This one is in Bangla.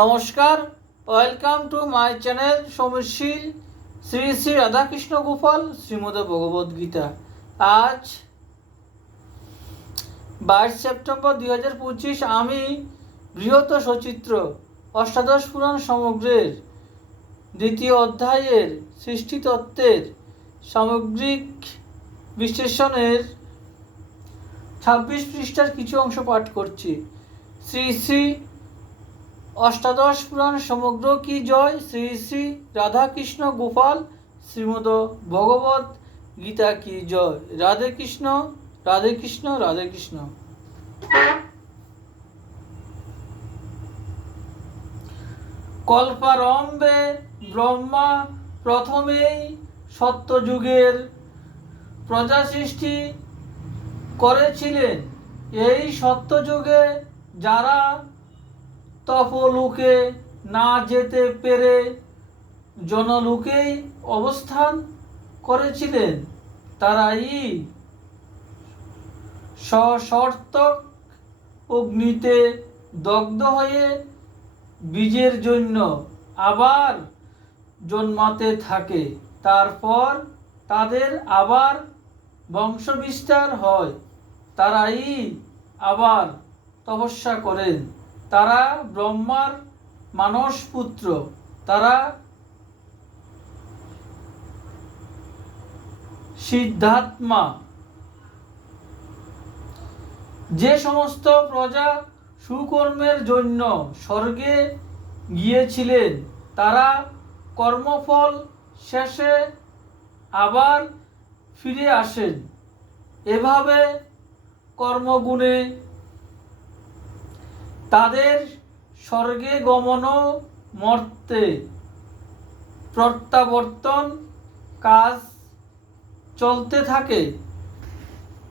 নমস্কার, welcome to my channel Samir Shil Shri Shri Radhakrishna Gopal Shrimad Bhagavad Gita. আজ 22 সেপ্টেম্বর 2025। আমি বৃহৎ সচিত্র অষ্টাদশ পুরাণ সমগ্রের দ্বিতীয় অধ্যায়ের সৃষ্টিতত্ত্বের সামগ্রিক বিশ্লেষণের 26 পৃষ্ঠার কিছু অংশ পাঠ করছি। শ্রী শ্রী অষ্টাদশ পুরাণ সমগ্র কি জয়, শ্রী শ্রী রাধাকৃষ্ণ গোপাল শ্রীমদ ভগবত গীতা কি জয়। রাধে কৃষ্ণ, রাধে কৃষ্ণ, রাধে কৃষ্ণ। কল্পারম্ভে ব্রহ্মা প্রথমেই সত্যযুগের প্রজা সৃষ্টি করেছিলেন। এই সত্যযুগে যারা তপলোকে না যেতে পেরে জনলোকেই অবস্থান করেছিলেন, তারাই সশর্তক অগ্নিতে দগ্ধ হয়ে বীজের জন্য আবার জন্মাতে থাকে। তারপর তাদের আবার বংশবিস্তার হয়। তারাই আবার তপস্যা করেন। তারা ব্রহ্মার মানস পুত্র। তারা সিদ্ধাত্মা। যে সমস্ত প্রজা সুকর্মের জন্য স্বর্গে গিয়েছিলেন, তারা কর্মফল শেষে আবার ফিরে আসেন। এভাবে কর্মগুণে তাদের স্বর্গে গমন মর্তে প্রত্যাবর্তন কাজ চলতে থাকে।